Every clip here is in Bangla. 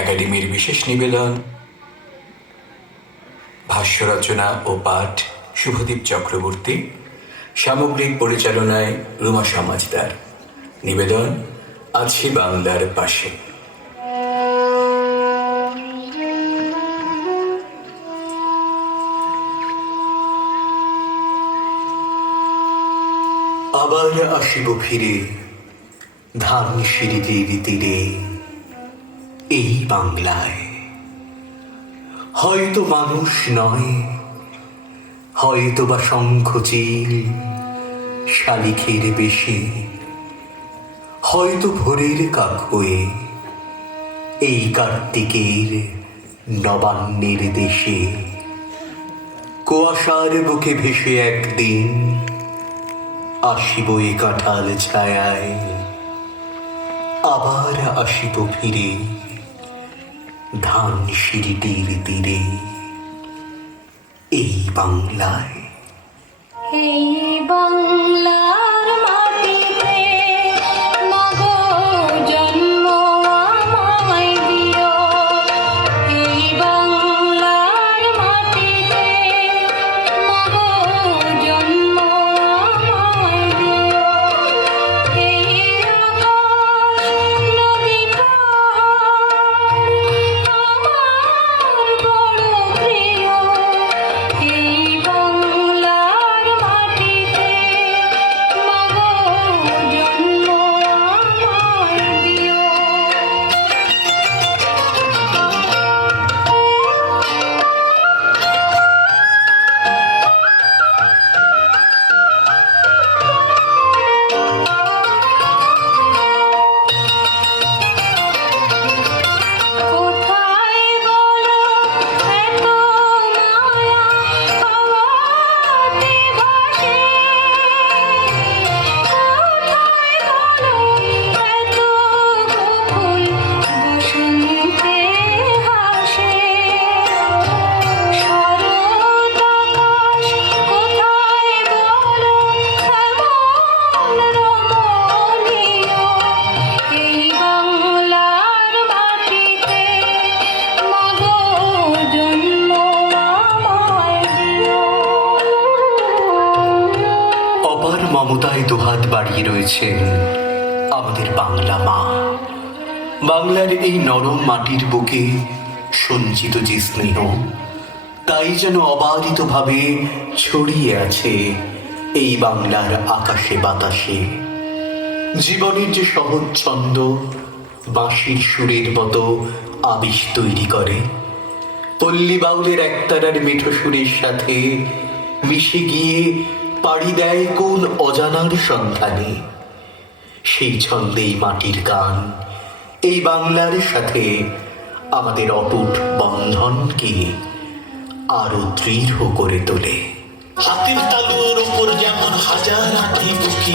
একাডেমির বিশেষ নিবেদন, ভাষ্য রচনা ও পাঠ শুভদীপ চক্রবর্তী, সামগ্রিক পরিচালনায় রুমা সমাজদার। নিবেদন আছি বাংলার পাশে। আবার আসিব ফিরে ধানসিঁড়ির তীরে, এই বাংলায়। হয়তো মানুষ নয়, হয়তো বা শঙ্খচিল শালিখের বেশে, হয়তো ভোরের কাক হয়ে এই কার্তিকের নবান্নের দেশে। কুয়াশার বুকে ভেসে একদিন আসিব এ কাঁঠাল ছায়ায়। আবার আসিব ফিরে ধানসিঁড়িটির তীরে, এই বাংলায়। এই বাংলার মাটিতে মাগো জন্ম আমায় দিও। এই বাংলার মাটিতে মাগো জন্ম আমায় দিও। এই আকাশ নদী পাহাড় আমার বড় প্রিয়। এই বাংলার মাটিতে মাগো জন্ম আমায় দিও। কোথায় বলো এত মায়া পাওয়াতে ভাসে। কোথায় বলো এত গোকুল বসন্তে হাসে। শরৎ আকাশ কোথায় বলো এমন রমণীয়। এই বাংলার মাটিতে মাগো জন্ম আমায় দিও। অপার মমতায় দুহাত বাড়িয়ে রয়েছেন আমাদের বাংলা মা। বাংলার এই নরম মাটির বুকে সঞ্চিত যে স্নেহ, তাই যেন অবাধিতভাবে ছড়িয়ে আছে এই বাংলার আকাশে বাতাসে। জীবনের যে সহজ ছন্দ বাঁশির সুরের মতো আবিষ তৈরি করে, পল্লী বাউলের একতারার মিঠো সুরের সাথে মিশে গিয়ে পাড়ি দেয় কোন অজানার সন্ধানে। সেই ছন্দেই মাটির গান এই বাংলার সাথে আমাদের অটুট বন্ধনকে আরো দৃঢ় করে তোলে। হাতের তালুর ওপর যেমন হাজার আঁকি বুকি,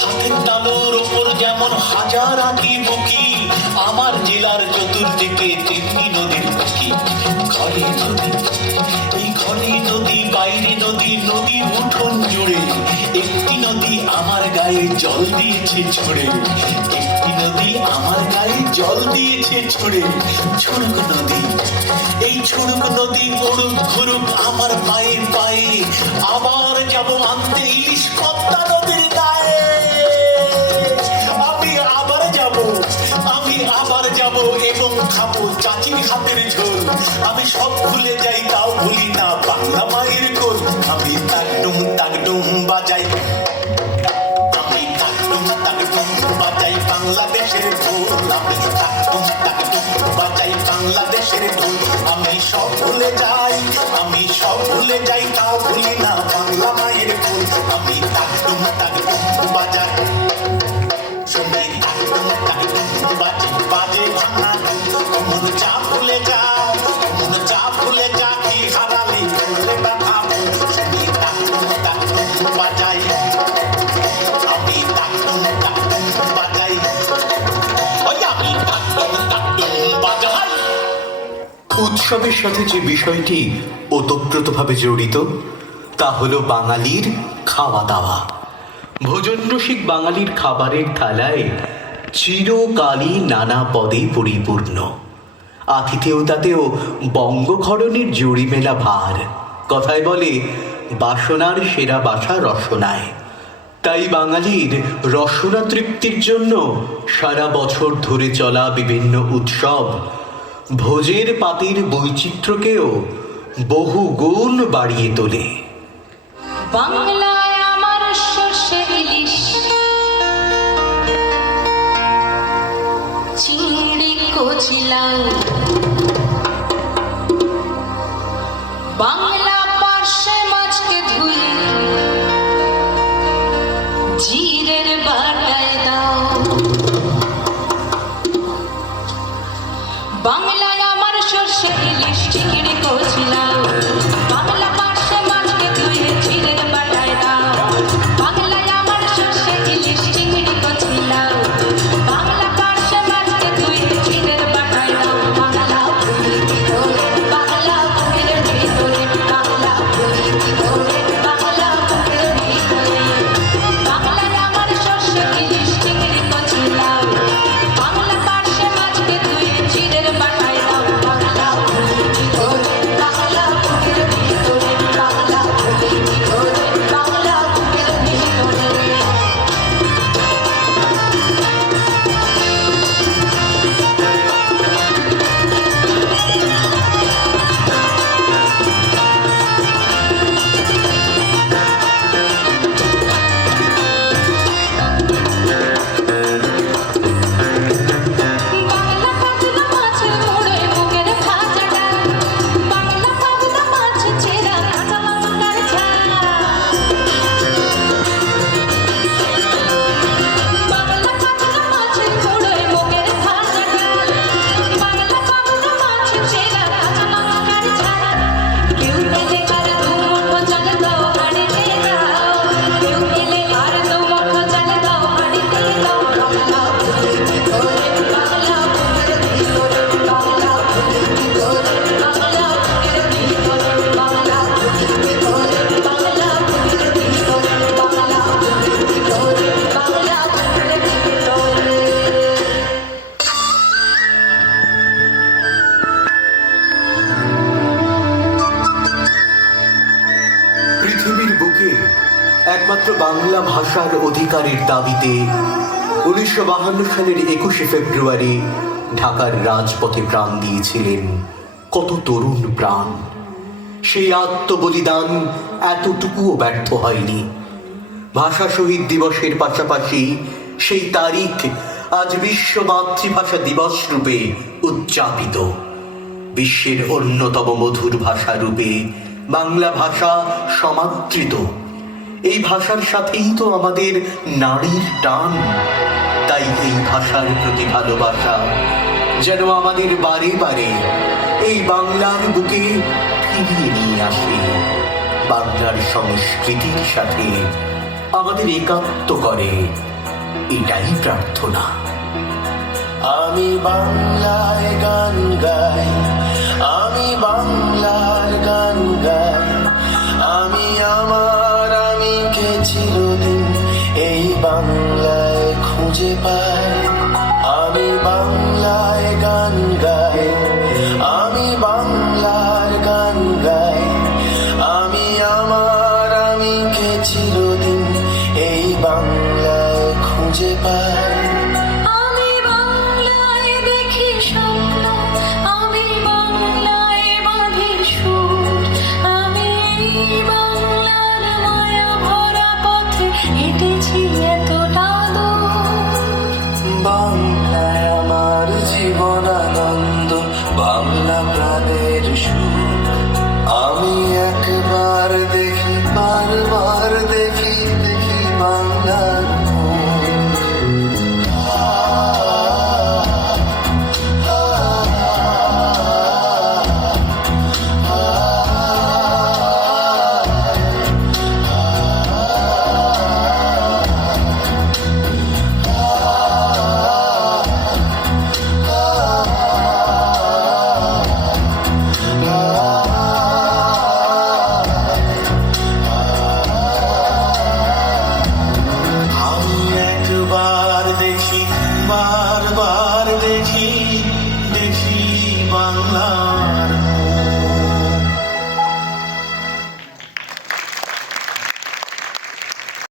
হাতের তালুর ওপর যেমন হাজার আঁকি বুকি, আমার জেলার চতুর্দিকে তেমনি নদীর বুকি। ঘরে নদী, এই ঘরে নদী, বাইরে নদী, নদীর উঠোন জুড়ে একটি নদী আমার গায়ে জল দিয়েছে ছড়ে। একটি নদী আমার গায়ে জল দিয়েছে ছড়ে। ছুড়ুক নদী, এই ছুড়ুক নদী পড়ুক ঘুরুক আমার পায়ের পায়ে। আবার যাব আনতে ইলিশ পদ্মা নদীর গায়ে। আমি আবার যাব, আমি আবার যাব এবং খাবো চাচির হাতের ঝোল। আমি সব ভুলে যাই তাও ভুলি না বাংলা মায়ের কোল। আমি তাকডুম তাকডুম বাজাই, আমি তাকডুম তাকডুম বাজাই বাংলাদেশের ঢোল। আমি তাকডুম তাকডুম বাজাই বাংলাদেশের ঢোল। আমি সব ভুলে যাই, আমি সব ভুলে যাই তাও ভুলি না বাংলা মায়ের কোল। আমি তাকডুম তাকডুম বাজাই, শুনি তাকডুম তাকডুম বাজে বাজে ভাঙা মন চা ভুলে যাও, মন চা ভুলে যা কি হারালি বলে দেখাবো। শুনি তাকডুম তাকডুম বাজাই, আমি তাকডুম তাকডুম বাজাই, ওই আমি তাকডুম তাকডুম বাজাই। উৎসবের সাথে যে বিষয়টি ওতপ্রোতভাবে জড়িত তা হলো বাঙালির খাওয়া দাওয়া। ভোজন রসিক বাঙালির খাবারের থালায় চিরকালই নানা পদে পরিপূর্ণ। আতিথেয়তাতেও বঙ্গক্ষরণের জুড়ি মেলা ভার। কথায় বলে বাসনার সেরা বাসা রসনায়। তাই বাঙালির রসনা তৃপ্তির জন্য সারা বছর ধরে চলা বিভিন্ন উৎসব ভোজের পাতির বৈচিত্র্যকেও বহু গুণ বাড়িয়ে তোলে। বাংলায় আমার সর্ষে ইলিশ, চিংড়ি কচিলাও, বাংলা পার্শে মাছকে ধুয়ে জিরের বাটায় দাও। বাংলায় আমার সর্ষে ইলিশ, চিংড়ি কচিলাও, বাংলা পার্শে মাছকে ধুয়ে জিরের বাটায় দাও। বাংলায় আমার সর্ষে ইলিশ, চিংড়ি কচিলাও, বাংলা পার্শে মাছকে ধুয়ে জিরের বাটায় দাও। বাংলা পুরীর ভিতরে, বাংলা পুরীর ভিতরে, বাংলা পুরীর ভিতরে, বাংলা পুরীর ভিতরে। বাংলায় আমার সর্ষে ইলিশ, চিংড়ি কচিলাও, বাংলা পার্শে মাছকে ধুয়ে জিরের বাটায় দাও। বাংলা পুরীর ভিতরে, বাংলা পুরীর ভিতরে, বাংলা পুরীর ভিতরে, বাংলা পুরীর ভিতরে। বাংলা পাতলা মাছের মোড়ে মুগের ভাজা ডাল, বাংলা পাতলা মাছ চেরা কাঁচা লঙ্কার ঝাল। বাংলা পাতলা মাছের মোড়ে মুগের ভাজা ডাল, বাংলা পাতলা মাছ চেরা কাঁচা লঙ্কার ঝাল। কেউ পেলে আর দু মুঠো চাল দাও হাঁড়িতে দাও, কেউ পেলে আর দু মুঠো চাল দাও হাঁড়িতে দাও। বাংলা পুরীর ভিতরে, বাংলা পুরীর ভিতরে, বাংলা পুরীর ভিতরে, বাংলা পুরীর ভিতরে, বাংলা পুরীর ভিতরে, বাংলা পুরীর ভিতরে, বাংলা পুরীর ভিতরে, বাংলা পুরীর ভিতরে। পৃথিবীর বুকে একমাত্র বাংলা ভাষার অধিকারের দাবিতে 1952 সালের 21শে ফেব্রুয়ারি ঢাকার রাজপথে প্রাণ দিয়েছিলেন কত তরুণ প্রাণ। সেই আত্মবলিদান এতটুকুও ব্যর্থ হয়নি। ভাষা শহীদ দিবসের পাশাপাশি সেই তারিখ আজ বিশ্ব মাতৃভাষা দিবস রূপে উদযাপিত। বিশ্বের অন্যতম মধুর ভাষা রূপে বাংলা ভাষা সমাদৃত। এই ভাষার সাথেই তো আমাদের নারীর টান। তাই এই ভাষার প্রতি ভালোবাসা যেন আমাদের বারে বারে এই বাংলার বুকে ফিরিয়ে নিয়ে আসে। বাংলার সংস্কৃতির সাথে আমাদের একাত্ম করে, এটাই প্রার্থনা। আমি বাংলায় গান গাই, আমি বাংলার গান গাই, আমি আমার আমিকে চিরদিন এই বাংলায় খুঁজে পাই। আমি বাংলায় গান গাই, আমি বাংলার গান গাই, আমি আমার আমিকে চিরদিন এই বাংলায় খুঁজে পাই। আমি বাংলায় দেখি স্বপ্ন, আমি বাংলায় বাঁধি বাংলা